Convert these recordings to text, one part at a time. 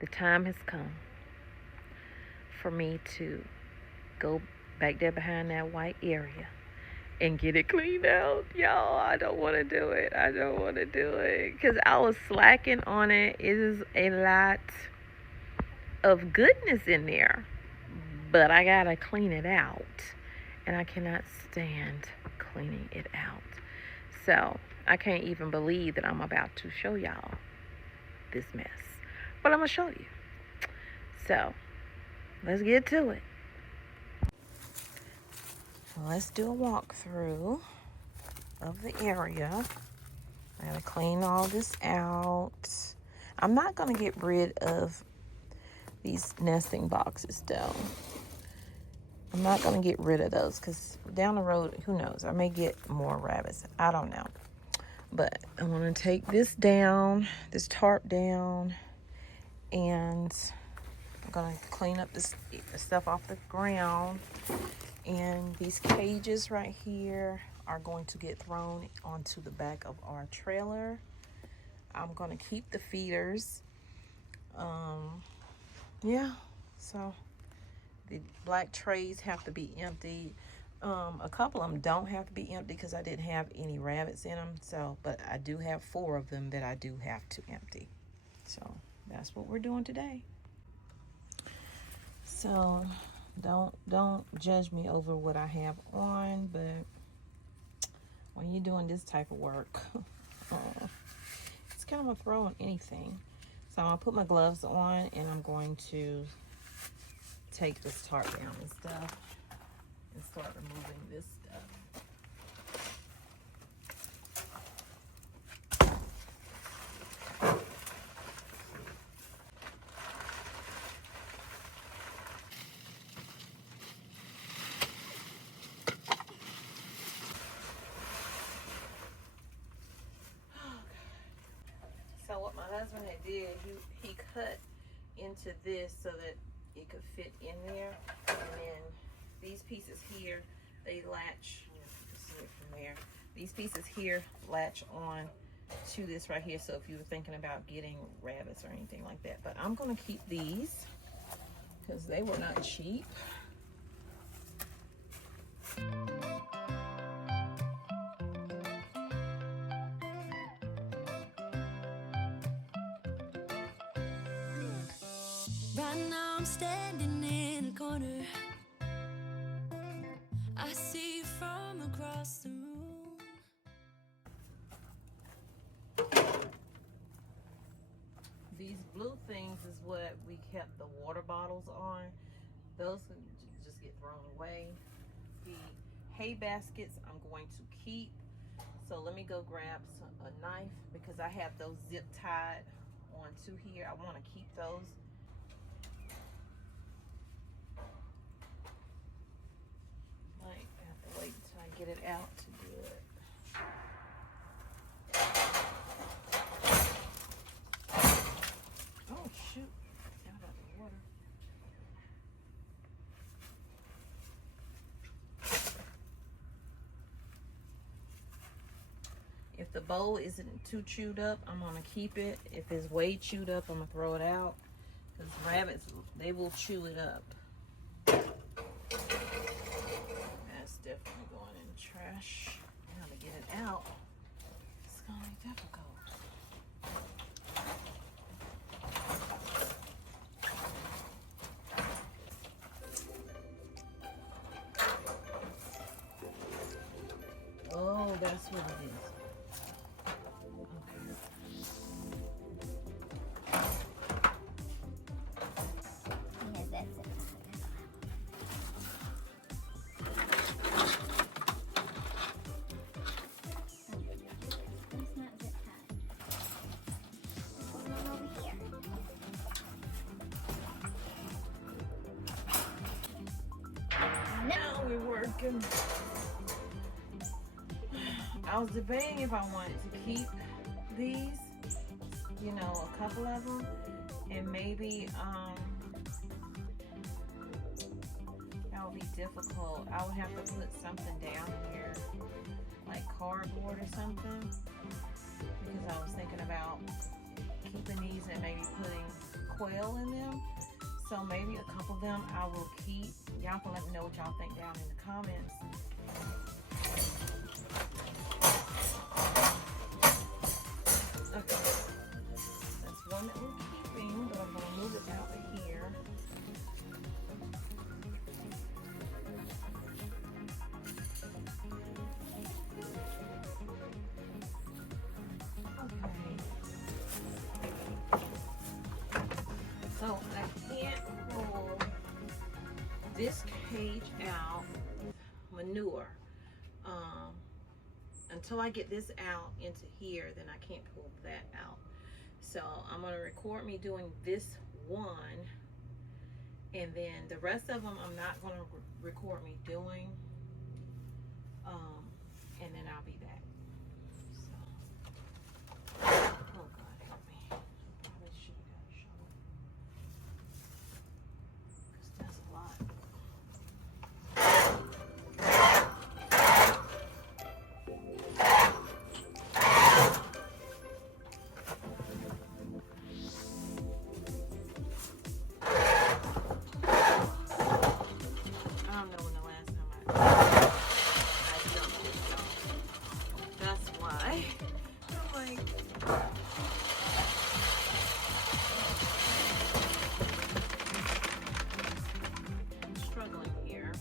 The time has come for me to go back there behind that white area and get it cleaned out. Y'all, I don't want to do it. I don't want to do it because I was slacking on it. It is a lot of goodness in there, but I gotta clean it out, and I cannot stand cleaning it out. So I can't even believe that I'm about to show y'all this mess, but I'm gonna show you. So let's get to it. Let's do a walkthrough of the area. I gotta clean all this out. I'm not gonna get rid of these nesting boxes though. I'm not gonna get rid of those because down the road, who knows? I may get more rabbits. I don't know. But I'm gonna take this down, this tarp down, and I'm gonna clean up this stuff off the ground. And these cages right here are going to get thrown onto the back of our trailer. I'm gonna keep the feeders. Yeah, so the black trays have to be emptied. A couple of them don't have to be empty because I didn't have any rabbits in them. So, but I do have 4 of them that I do have to empty. So that's what we're doing today. So don't judge me over what I have on, but when you're doing this type of work, it's kind of a throw on anything. So I'm gonna put my gloves on and I'm going to take this tarp down and stuff and start removing this stuff. So what my husband had did, he cut into this so that it could fit in there, and then these pieces here, they latch, you can see it from there. These pieces here latch on to this right here, so if you were thinking about getting rabbits or anything like that. But I'm gonna keep these because they were not cheap. Right now I'm standing in a corner. I see you from across the room. These blue things is what we kept the water bottles on. Those can just get thrown away. The hay baskets I'm going to keep. So let me go grab a knife because I have those zip tied onto here. I want to keep those. Might have to wait until I get it out to do it. Oh shoot, got out the water. If the bowl isn't too chewed up, I'm gonna keep it. If it's way chewed up, I'm gonna throw it out. Because rabbits, they will chew it up. That's definitely going in the trash. Now to get it out, it's gonna be difficult. Oh, that's what it is. Now we're working. I was debating if I wanted to keep these, you know, a couple of them, and maybe that would be difficult. I would have to put something down here, like cardboard or something, because I was thinking about keeping these and maybe putting quail in them. So maybe a couple of them I will keep. Y'all can let me know what y'all think down in the comments. Okay, that's one that we're keeping, but I'm gonna move it out of here. So I can't pull this cage out with manure. Until I get this out into here, then I can't pull that out. So I'm gonna record me doing this one, and then the rest of them I'm not gonna record me doing. And then I'll be back. So, oh God, help me. I probably should have got a shovel. Because that's a lot. I don't know when the last time I dumped it, y'all. That's why. I'm like, I'm struggling here.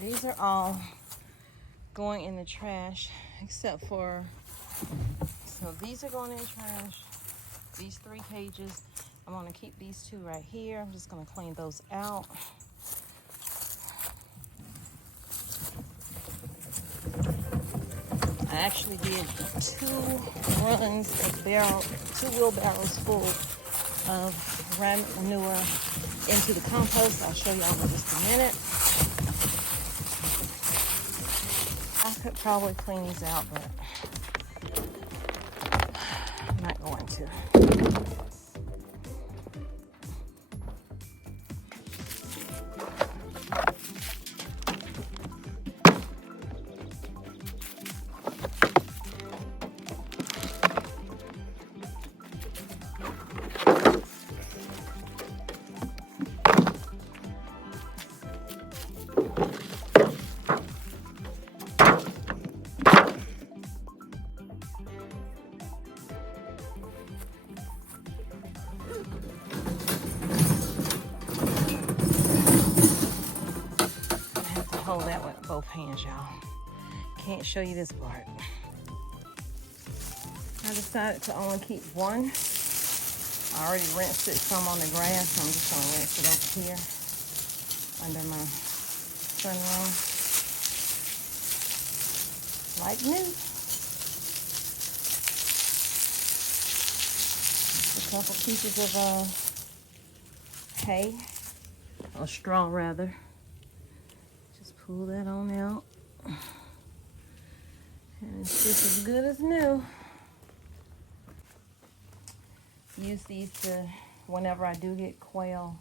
These are all going in the trash, except for, so these are going in the trash. These 3 cages, I'm gonna keep these 2 right here. I'm just gonna clean those out. I actually did 2 runs of barrel, 2 wheelbarrows full of rabbit manure into the compost. I'll show y'all in just a minute. I could probably clean these out, but I'm not going to. Hold that with both hands, y'all. Can't show you this part. I decided to only keep one. I already rinsed it some on the grass, so I'm just gonna rinse it over here under my sunroom. Like new. Just a couple pieces of hay, or straw rather. Just pull that on out. And it's just as good as new. Use these to, whenever I do get quail,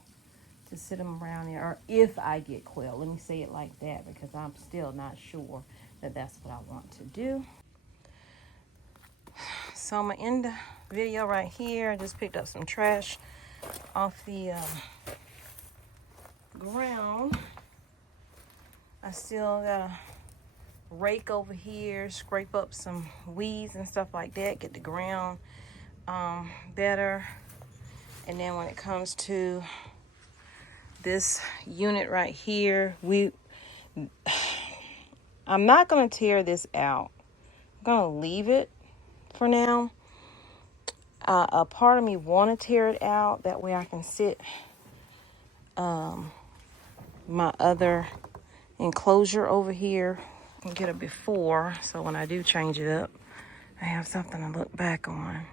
to sit them around there, or if I get quail. Let me say it like that, because I'm still not sure that that's what I want to do. So I'm gonna end the video right here. I just picked up some trash off the ground. I still gotta rake over here, scrape up some weeds and stuff like that, get the ground better. And then when it comes to this unit right here, I'm not gonna tear this out. I'm gonna leave it for now. A part of me want to tear it out, that way I can sit my other enclosure over here and get a before, so when I do change it up, I have something to look back on.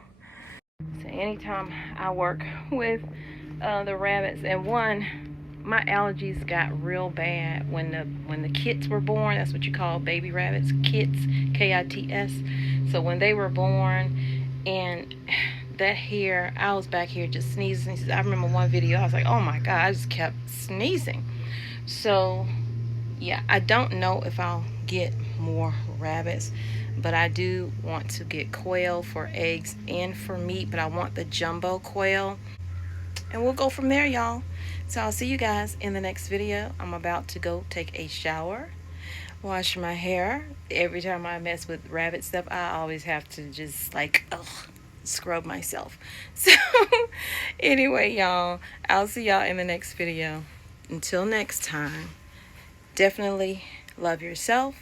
So anytime I work with the rabbits, and my allergies got real bad when the kits were born. That's what you call baby rabbits, kits, K-I-T-S. So when they were born, and that hair, I was back here just sneezing. I remember one video, I was like, oh my God, I just kept sneezing. So yeah, I don't know if I'll get more rabbits, but I do want to get quail for eggs and for meat, but I want the jumbo quail. And we'll go from there, y'all. So I'll see you guys in the next video. I'm about to go take a shower, wash my hair. Every time I mess with rabbit stuff, I always have to just like, scrub myself. So anyway, y'all, I'll see y'all in the next video. Until next time, definitely love yourself.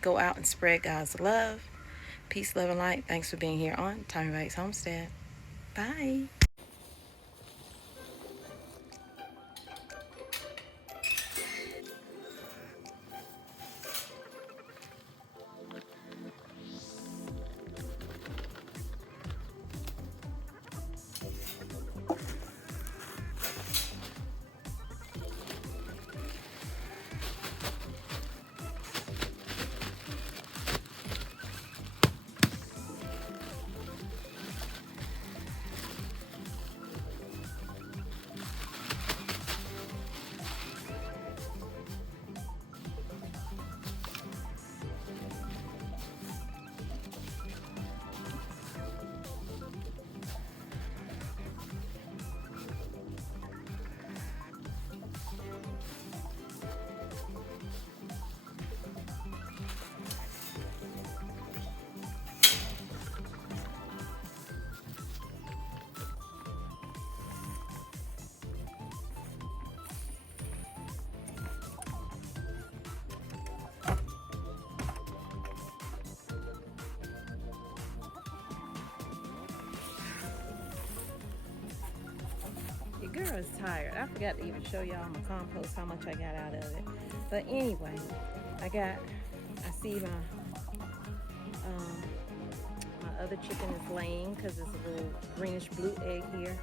Go out and spread God's love. Peace, love, and light. Thanks for being here on Tommy Bites Homestead. Bye. Girl is tired. I forgot to even show y'all my compost, how much I got out of it. But anyway, I see my other chicken is laying, because it's a little greenish blue egg here,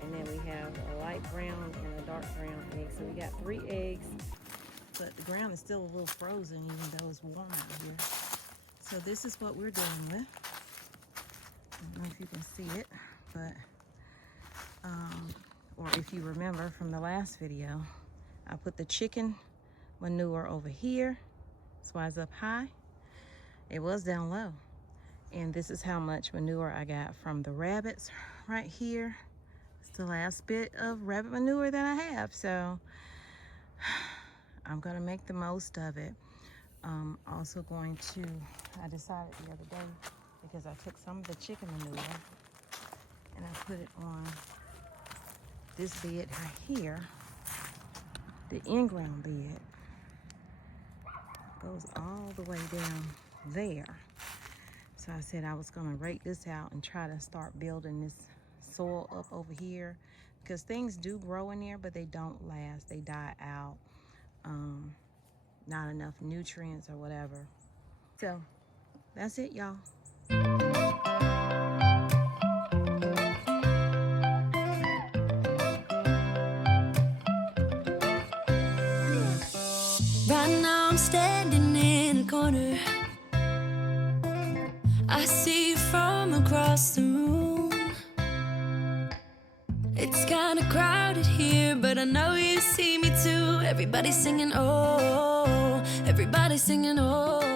and then we have a light brown and a dark brown egg. So we got 3 eggs, but the ground is still a little frozen even though it's warm out here. So this is what we're dealing with. I don't know if you can see it, but or if you remember from the last video, I put the chicken manure over here. That's why it's up high. It was down low. And this is how much manure I got from the rabbits right here. It's the last bit of rabbit manure that I have. So I'm gonna make the most of it. Also going to, I decided the other day, because I took some of the chicken manure and I put it on this bed right here, the in-ground bed. Goes all the way down there. So I said I was gonna rake this out and try to start building this soil up over here, because things do grow in there, but they don't last. They die out. Not enough nutrients or whatever. So that's it, y'all. Right now I'm standing in a corner. I see you from across the room. It's kinda crowded here, but I know you see me too. Everybody's singing, oh, everybody's singing, oh.